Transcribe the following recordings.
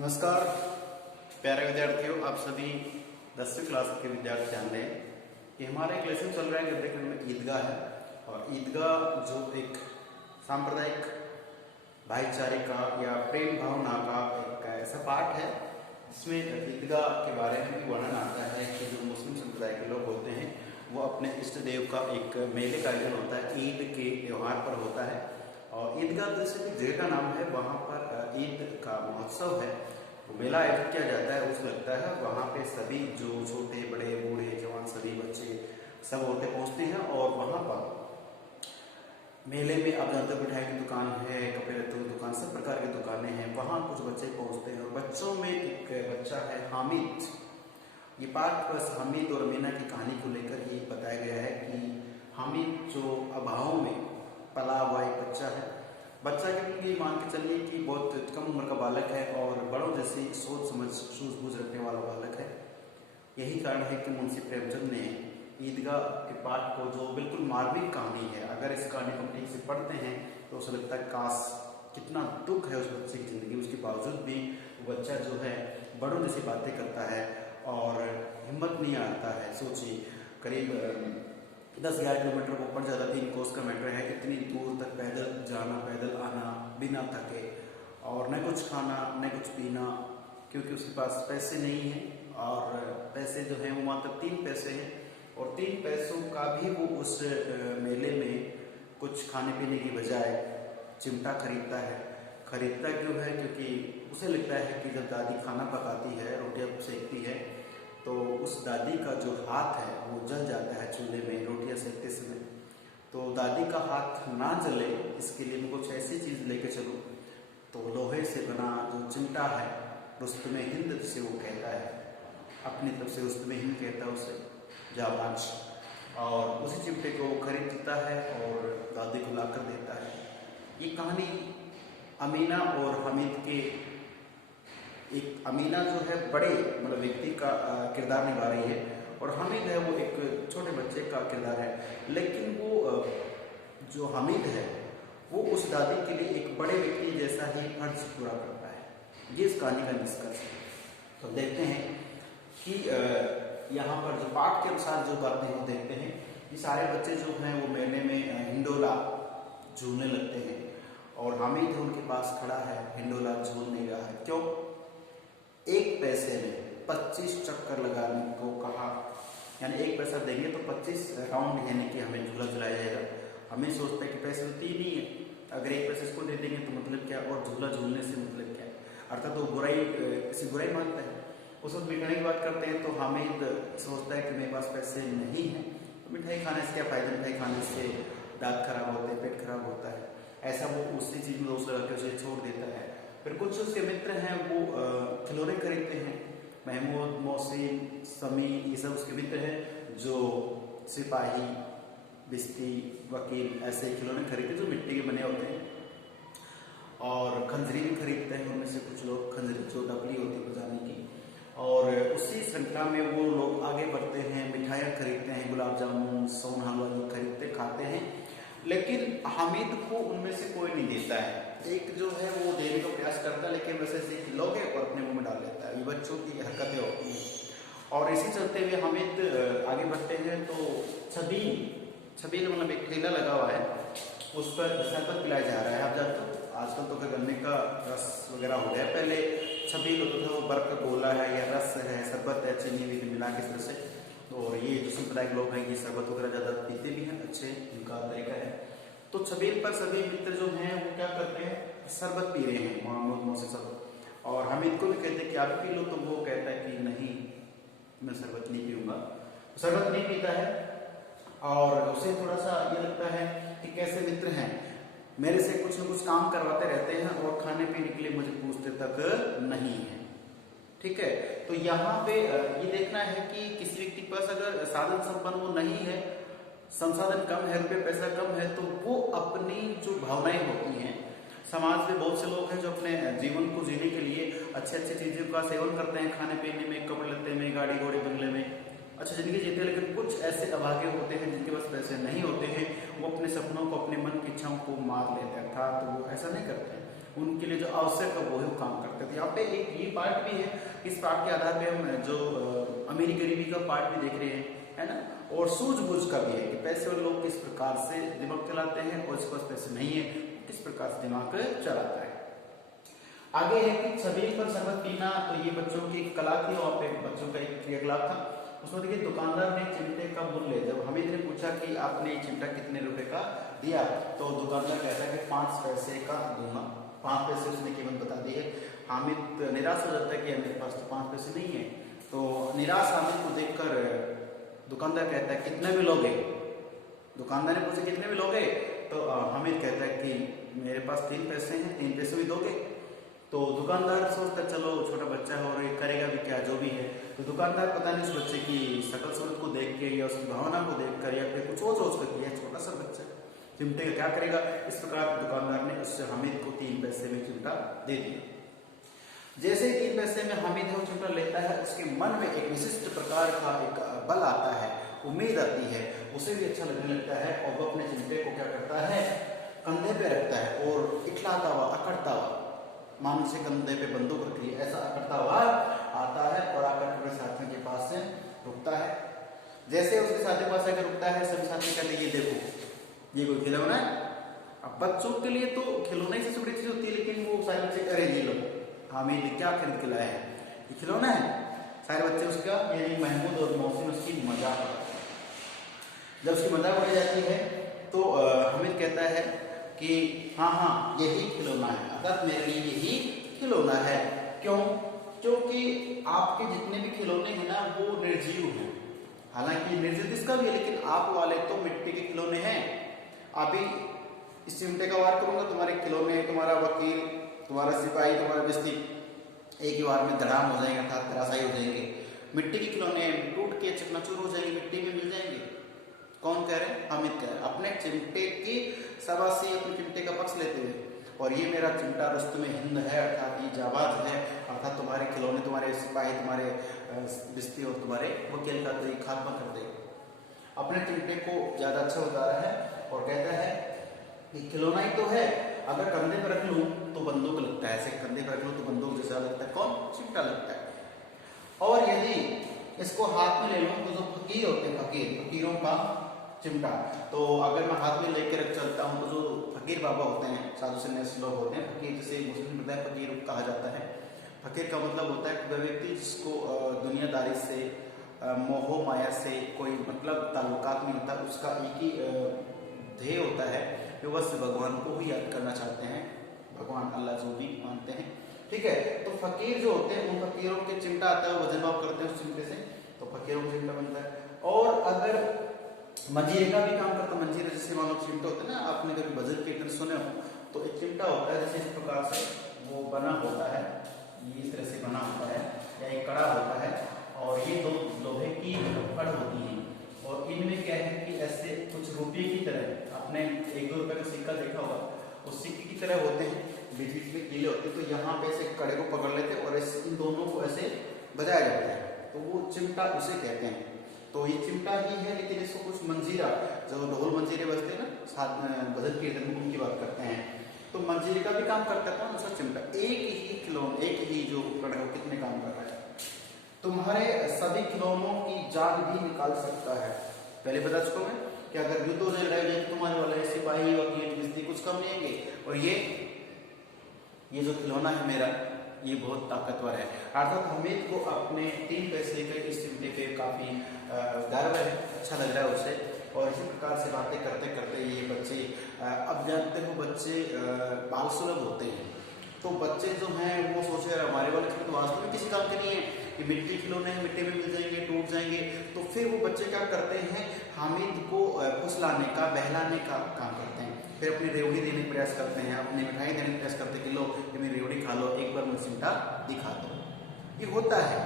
नमस्कार प्यारे विद्यार्थियों, आप सभी 10वीं क्लास के विद्यार्थी जान रहे हैं कि हमारा एक लेसन चल रहा है गद्य खंड में ईदगाह है। और ईदगाह जो एक सांप्रदायिक भाईचारे का या प्रेम भावना का एक ऐसा पाठ है जिसमें ईदगाह के बारे में भी वर्णन आता है कि जो मुस्लिम संप्रदाय के लोग होते हैं वो अपने इष्ट देव का एक मेले का आयोजन होता है, ईद के त्यौहार पर होता है। और ईदगाह जैसे एक जगह का नाम है, वहाँ पर ईद का महोत्सव है, वो मेला आयोजित किया जाता है। उसमें लगता है वहाँ पे सभी जो छोटे बड़े बूढ़े जवान सभी बच्चे सब औरतें पहुँचते हैं। और वहाँ पर मेले में आप जानते हो मिठाई की दुकान है, कपड़े लत्तों की दुकान, सब प्रकार की दुकानें हैं। वहाँ कुछ बच्चे पहुँचते हैं और बच्चों में एक बच्चा है हामिद। ये पाठ बस हामिद और अमीना की कहानी को लेकर ही बताया गया है कि हामिद जो अभाव में पला हुआ एक बच्चा है। बच्चा के मान के चलिए कि बहुत कम उम्र का बालक है और बड़ों जैसी सोच समझ सूझबूझ रखने वाला बालक है। यही कारण है कि मुंशी प्रेमचंद ने ईदगाह के पाठ को, जो बिल्कुल मार्मिक कहानी है, अगर इस कहानी को ठीक से पढ़ते हैं तो उसे लगता है काश कितना दुख है उस बच्चे की जिंदगी, उसके बावजूद भी वो बच्चा जो है बड़ों जैसी बातें करता है और हिम्मत नहीं आता है। सोचिए करीब 10-11 किलोमीटर ऊपर ज़्यादा 3 कोस का मैटर है, इतनी दूर तक पैदल जाना पैदल आना बिना थके, और न कुछ खाना न कुछ पीना, क्योंकि उसके पास पैसे नहीं हैं। और पैसे जो हैं वो मात्र 3 पैसे हैं, और 3 पैसों का भी वो उस मेले में कुछ खाने पीने की बजाय चिमटा खरीदता है। खरीदता क्यों है? क्योंकि उसे लगता है कि जब दादी खाना पकाती है, रोटियाँ सेकती है, तो उस दादी का जो हाथ है वो जल जाता है चूल्हे में रोटियां सेकते समय। तो दादी का हाथ ना जले इसके लिए मैं कुछ ऐसी चीज़ लेके चलूँ। तो लोहे से बना जो चिमटा है, रुस्तमे हिंद जिसे वो कहता है, अपनी तरफ से रुस्तमे हिंद कहता है उसे जाबाज, और उसी चिमटे को खरीदता है और दादी को ला कर देता है। ये कहानी अमीना और हामिद के, एक अमीना जो है बड़े मतलब व्यक्ति का किरदार निभा रही है और हामिद है वो एक छोटे बच्चे का किरदार है। लेकिन वो जो हामिद है वो उस दादी के लिए एक बड़े व्यक्ति जैसा ही फर्ज पूरा करता है। ये इस कहानी का निष्कर्ष है। तो देखते हैं कि यहाँ पर जो पाठ के अनुसार जो बातें हम देखते हैं, ये सारे बच्चे जो हैं वो मेले में हिंडोला झूलने लगते हैं और हामिद उनके पास खड़ा है, हिंडोला झूल नहीं रहा है। क्यों? 1 पैसे में 25 चक्कर लगाने को कहा, यानी 1 पैसा देंगे तो 25 राउंड यानी कि हमें झूला झुलाया जाएगा। हमें सोचता है कि पैसे तो 3 ही है, अगर 1 पैसे इसको दे देंगे तो मतलब क्या, और झूला झूलने से मतलब क्या है, अर्थात तो बुराई, इसी बुराई मानता है। उस वक्त मिठाई की बात करते हैं तो हामिद सोचता है कि मेरे पास पैसे नहीं है, तो मिठाई खाने से क्या फायदा, मिठाई खाने से दांत खराब होते हैं, पेट खराब होता है, ऐसा वो उसी चीज़ में दोस्त लगा के उसे छोड़ देता है। फिर कुछ उसके मित्र हैं वो खिलौने खरीदते हैं, महमूद, मोहसिन, समी, ये सब उसके मित्र हैं जो सिपाही, बिस्ती, वकील ऐसे खिलौने खरीदते जो मिट्टी के बने होते हैं। और खंजरी भी खरीदते हैं उनमें से कुछ लोग, खंजरी जो डबली होती है बजाने की। और उसी श्रृंखला में वो लोग आगे बढ़ते हैं, मिठाइयाँ खरीदते हैं, गुलाब जामुन, सोन हलवा खरीदते खाते हैं। लेकिन हामिद को उनमें से कोई नहीं देता है। एक जो है वो देने का प्रयास करता है, लेकिन वैसे से लोगे और अपने मुंह में डाल लेता है। ये बच्चों की हरकतें होती हैं। और इसी चलते हुए हामिद आगे बढ़ते हैं तो छबील मतलब एक ठेला लगा हुआ है, उस पर शरबत पिलाया जा रहा है। आप जानते हो आजकल तो गन्ने का रस वगैरह हो गया, पहले छबील होता था वो बर्फ का गोला है या रस है, शरबत है, चीनी भी मिला के इस तरह से। और ये जो संप्रदाय के लोग हैं ये शरबत वगैरह ज़्यादा पीते भी हैं, अच्छे उनका तरीका है। तो छबील पर सभी मित्र जो हैं वो क्या करते हैं, शरबत पी रहे हैं, मोहम्मद मौसी शरबत। और हामिद को भी कहते हैं कि आप पी लो, तो वो कहता है कि नहीं मैं शरबत नहीं पीऊँगा, शरबत नहीं पीता है। और उसे थोड़ा सा ये लगता है कि कैसे मित्र हैं, मेरे से कुछ न कुछ काम करवाते रहते हैं और खाने पीने के लिए मुझे पूछते तक नहीं है। ठीक है, तो यहाँ पे ये देखना है कि किसी व्यक्ति के पास अगर साधन संपन्न वो नहीं है, संसाधन कम है, रुपये पैसा कम है, तो वो अपनी जो भावनाएं होती हैं, समाज में बहुत से लोग हैं जो अपने जीवन को जीने के लिए अच्छे अच्छे चीज़ों का सेवन करते हैं, खाने पीने में, कपड़े लत्ते में, गाड़ी घोड़े बंगले में अच्छी जिंदगी जीते हैं। लेकिन कुछ ऐसे अभागे होते हैं जिनके पास पैसे नहीं होते हैं, वो अपने सपनों को, अपने मन की इच्छाओं को मार लेते हैं, अर्थात वो ऐसा नहीं करते हैं। उनके लिए जो आवश्यक है वो काम करते थे। यहाँ पे एक ये पार्ट भी है, इस पार्ट के आधार पे हम जो अमीरी गरीबी का पार्ट भी देख रहे हैं, है ना, और सूझबूझ का भी है कि पैसे वाले लोग किस प्रकार से दिमाग चलाते हैं और जिसके पास पैसे नहीं है किस प्रकार से दिमाग चलाता है। आगे है कि छबील पर शरबत पीना, तो ये बच्चों की एक कला थी, वहाँ पे बच्चों का एक क्रियाकलाप था। उसमें देखिए दुकानदार ने चिमटे का मूल्य, जब हामिद ने पूछा कि आपने चिमटा कितने रुपए का दिया, तो दुकानदार कहता है कि 5 पैसे का दूंगा। 5 पैसे उसने कीमत बता दी है। हामिद निराश हो जाता है कि मेरे पास तो 5 पैसे नहीं है। तो निराश हामिद को देखकर दुकानदार कहता है कितने में लोगे। दुकानदार ने पूछा कितने में लोगे, तो हामिद कहता है कि मेरे पास 3 पैसे हैं, 3 पैसे भी दोगे। तो दुकानदार सोचता चलो छोटा बच्चा है और ये करेगा भी क्या, जो भी है। तो दुकानदार पता नहीं उस बच्चे की शकल सूरत को देख के या उसकी भावना को देख कर या फिर कुछ और सोच कर किया, छोटा सा बच्चा चिमटे का क्या करेगा, इस प्रकार दुकानदार ने उससे हामिद को 3 पैसे में चिमटा दे दिया। जैसे ही 3 पैसे में हामिद वो चिमटा लेता है, उसके मन में एक विशिष्ट प्रकार का एक बल आता है, उम्मीद आती है, उसे भी अच्छा लगने लगता है और वो अपने चिमटे को क्या करता है, कंधे पे रखता है और इखलाता हुआ, अकड़ता हुआ, मानो से कंधे पे बंदूक रखी है ऐसा अकड़ता हुआ आता है और आकर अपने साथियों के पास से रुकता है। जैसे उसके साथी के पास आकर रुकता है, सभी साथी कहते हैं ये देखो ये कोई खिलौना है। अब बच्चों के लिए तो खिलौना ही सबसे बड़ी चीज होती है, लेकिन वो सारे बच्चे अरे ये लो हामिद क्या खरीद के लाए हैं, ये खिलौना है। सारे बच्चे उसका, यानी महमूद और मोहसिन उसकी मजाक उड़ाते हैं। जब उसकी मजाक उड़ाई जाती है तो हामिद कहता है कि हाँ यही खिलौना है, अर्थात मेरे लिए यही खिलौना है। क्यों? क्योंकि आपके जितने भी खिलौने हैं ना वो निर्जीव हैं। हालांकि निर्जीव इसका भी है, लेकिन आप वाले तो मिट्टी के खिलौने हैं। अभी इस चिमटे का वार करूंगा, तुम्हारे खिलौने, तुम्हारा वकील, तुम्हारा सिपाही, तुम्हारा बिस्ती एक ही बार में धड़ाम हो जाएंगे, अर्थात धराशायी हो जाएंगे। मिट्टी के खिलौने टूट के चकनाचूर हो जाएंगे, मिट्टी में मिल जाएंगे। कौन कह रहे हैं? हामिद कह रहे हैं, अपने चिमटे की शाबाशी, अपने चिमटे का पक्ष लेते हुए। और ये मेरा चिमटा रुस्तुम हिंद है, अर्थात ये जाबाज है, अर्थात तुम्हारे खिलौने, तुम्हारे सिपाही, तुम्हारे बिस्ती और तुम्हारे वकील का तो खात्मा कर देगा। अपने चिमटे को ज्यादा अच्छा बता रहा है और कहता है कि खिलौना ही तो है, अगर कंधे पर रख लूं तो बंदूक लगता है, ऐसे कंधे पर रख लूं तो बंदूक जैसा लगता है। कौन? चिमटा लगता है। और यदि इसको हाथ में ले लूं तो जो फकीर होते हैं, फकीरों का चिमटा, तो अगर मैं हाथ में लेकर चलता हूँ तो जो फकीर बाबा होते हैं, साधु सन्यासी लोग होते हैं, फकीर जिसे मुस्लिम संप्रदाय फकीर कहा जाता है। फकीर का मतलब होता है कि वह व्यक्ति जिसको दुनियादारी से, मोह माया से कोई मतलब ताल्लुकात नहीं होता, उसका एक ही ध्येय होता है कि बस भगवान को ही याद करना चाहते हैं, भगवान अल्लाह जो भी मानते हैं, ठीक है। तो फकीर जो होते हैं उन फकीरों के चिमटा आता है, वो वजन माप करते हैं उस चिमटे से, तो फकीरों का चिमटा बनता है। और अगर मंजीरे का भी काम करता है, मंजीरे जैसे मानो चिमटा होता है ना, आपने कभी भजन कीर्तन सुने हो तो एक चिमटा होता है, जैसे इस प्रकार से वो बना होता है, ये इस तरह से बना होता है या एक कड़ा होता है, और ये 2 लोहे की कड़ होती हैं, और इनमें क्या है कि ऐसे कुछ रुपये की तरह, आपने 1-2 रुपए का सिक्का देखा होगा, उस सिक्के की तरह होते हैं, बीच बीच में कीले होते हैं, तो यहाँ पे ऐसे कड़े को पकड़ लेते हैं और इन दोनों को ऐसे बजाया जाता है, तो वो चिमटा उसे कहते हैं। तो ये चिमटा ही है, लेकिन इसको कुछ मंजीरा, जो ढोल मंजीरे बजते हैं ना, साथ में भजन कीर्तन में उनकी बात करते हैं, तो मंजीरे का भी काम करता है उसका चिमटा। एक ही खिलौना, एक ही जो उपकरण है वो कितने काम कर रहा है? तुम्हारे सभी खिलौनों की जान भी निकाल सकता है। पहले बता चुका मैं कि अगर युद्ध हो जाए, लड़ाई हो जाए, तुम्हारे वाले सिपाही, वकील, बिस्ती कुछ कम नहीं आएंगे। और ये जो खिलौना है मेरा, ये बहुत ताकतवर है। अर्थात हामिद को अपने 3 पैसे के इस चिमटे पे काफी गर्व है, अच्छा लग रहा है उसे। और इसी प्रकार से बातें करते करते ये बच्चे, अब जानते हो बच्चे बाल सुलभ होते हैं, तो बच्चे जो हैं वो सोच रहे हैं हमारे वाले तो वास्तव में किसी काम के नहीं है, कि मिट्टी खिलौने हैं, मिट्टी में मिल जाएंगे, टूट जाएंगे। तो फिर वो बच्चे क्या करते हैं, हामिद को फुसलाने का, बहलाने का काम करते हैं। फिर अपनी रेवड़ी देने का प्रयास करते हैं, अपनी मिठाई देने का प्रयास करते हैं कि लो ये मेरी रेवड़ी खा लो, एक बार मुझे चिमटा दिखा दो। ये होता है,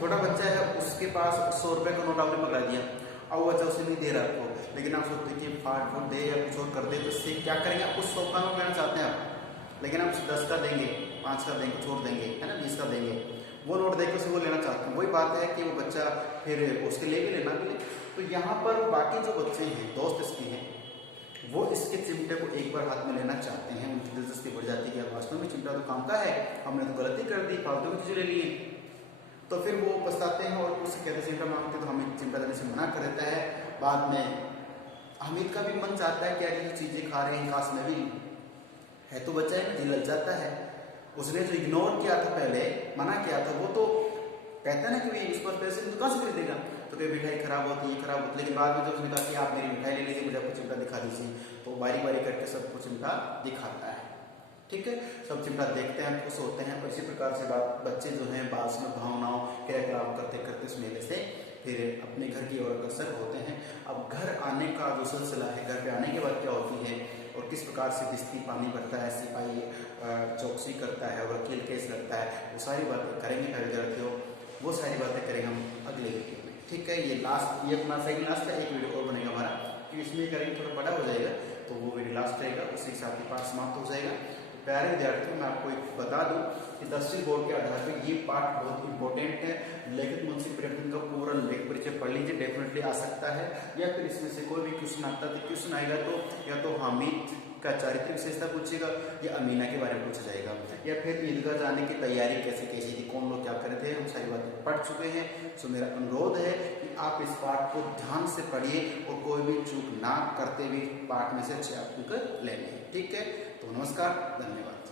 छोटा बच्चा है, उसके पास 100 रुपए का नोट आपने पकड़ा दिया, अब वो बच्चा उसे नहीं दे रहा आपको, लेकिन आप सोचते हैं कि फाट फूट दे या कुछ और कर दे, तो इससे क्या करेंगे, आप कुछ 100 का नोट लेना चाहते हैं आप, लेकिन आप 10 का देंगे, 5 का देंगे, छोड़ देंगे, है ना, 20 का देंगे, वो नोट देकर उसे वो लेना चाहते हैं। वही बात है कि वो बच्चा फिर उसके लिए भी लेना भी ले। तो यहाँ पर बाकी जो बच्चे हैं, दोस्त इसके हैं, वो इसके चिमटे को एक बार हाथ में लेना चाहते हैं, उनकी दिलचस्पी बढ़ जाती है कि वास्तव में चिमटा तो काम का है, हमने तो गलती कर दी, फालतू की चीजें ले ली। तो फिर वो पछताते हैं और उससे कहते हैं चिमटा मांगते तो हमें चिमटा देने से मना कर देता है। बाद में हामिद का भी मन चाहता है कि यार ये चीजें खा रहे हैं, काश में भी, है तो बच्चा है, दिल लग जाता है। उसने जो इग्नोर किया था पहले, मना किया था, वो तो कहता है ना कि उस पर पैसे तो कहाँ से खरीदेगा, तो कहीं मिठाई खराब होती है, खराब होती, लेकिन बाद में जब उसने कहा कि आप मेरी मिठाई ले लीजिए, मुझे आपको चिमटा दिखा दीजिए, तो बारी बारी करके सबको चिमटा दिखाता है। ठीक है, सब चिमटा देखते हैं, खुश होते हैं। और इसी प्रकार से बच्चे जो हैं बाल में भावनाओं क्रियाकलाप करते करते उस मेले से फिर अपने घर की ओर अग्रसर होते हैं। अब घर आने का जो सिलसिला है, घर पे आने के बाद क्या होती है और किस प्रकार से किस्ती पानी भरता है, सिपाही चौकसी करता है, वकील केस लगता है, वो सारी बातें करेंगे मेरे विद्यार्थियों, वो सारी बातें करेंगे हम अगले वीडियो में। ठीक है, ये लास्ट, ये अपना सेकंड लास्ट है, एक वीडियो और बनेगा हमारा, कि इसमें करेंगे थोड़ा बड़ा हो जाएगा तो वो वीडियो लास्ट रहेगा, उसी के साथ ही पाठ समाप्त हो जाएगा। प्यारे विद्यार्थियों, मैं आपको एक बता दूं कि 10वीं बोर्ड के आधार पर ये पाठ बहुत इंपॉर्टेंट है। लेखक मुंशी प्रेमचंद का पूरा लेख परिचय पढ़ लीजिए, डेफिनेटली आ सकता है। या फिर इसमें से कोई भी क्वेश्चन आता है, क्वेश्चन आएगा तो या तो हामिद का चारित्रिक विशेषता पूछेगा या अमीना के बारे में पूछा जाएगा, या फिर ईदगाह जाने की तैयारी कैसे कैसी थी, कौन लोग क्या कर रहे थे, हम सारी बातें पढ़ चुके हैं। सो मेरा अनुरोध है कि आप इस पाठ को ध्यान से पढ़िए और कोई भी चूक ना करते हुए पाठ में से अच्छे आप अंक लेंगे। ठीक है, तो नमस्कार, धन्यवाद।